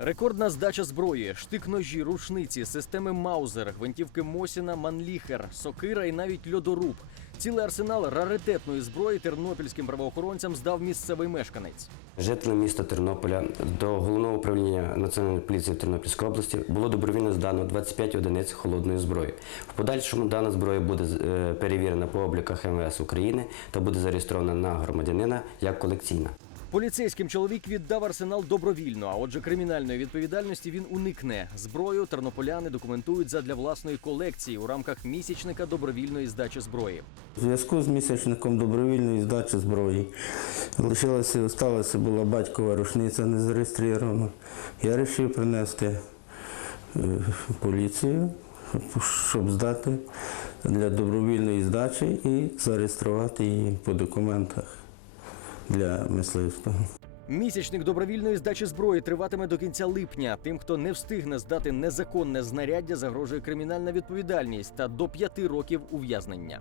Рекордна здача зброї, штик-ножі, рушниці, системи Маузер, гвинтівки Мосіна, Манліхер, сокира і навіть льодоруб. Цілий арсенал раритетної зброї тернопільським правоохоронцям здав місцевий мешканець. Жителям міста Тернополя до головного управління Національної поліції в Тернопільській області було добровільно здано 25 одиниць холодної зброї. В подальшому дана зброя буде е, перевірена по обліках МВС України та буде зареєстрована на громадянина як колекційна. Поліцейським чоловік віддав арсенал добровільно, а отже, кримінальної відповідальності він уникне. Зброю тернополяни документують задля власної колекції у рамках місячника добровільної здачі зброї. У зв'язку з місячником добровільної здачі зброї лишилася, сталася була батькова рушниця не зареєстрована. Я вирішив принести е, поліцію, щоб здати для добровільної здачі і зареєструвати її по документах для мисливства. Місячник добровільної здачі зброї триватиме до кінця липня. Тим, хто не встигне здати незаконне знаряддя, загрожує кримінальна відповідальність та до п'яти років ув'язнення.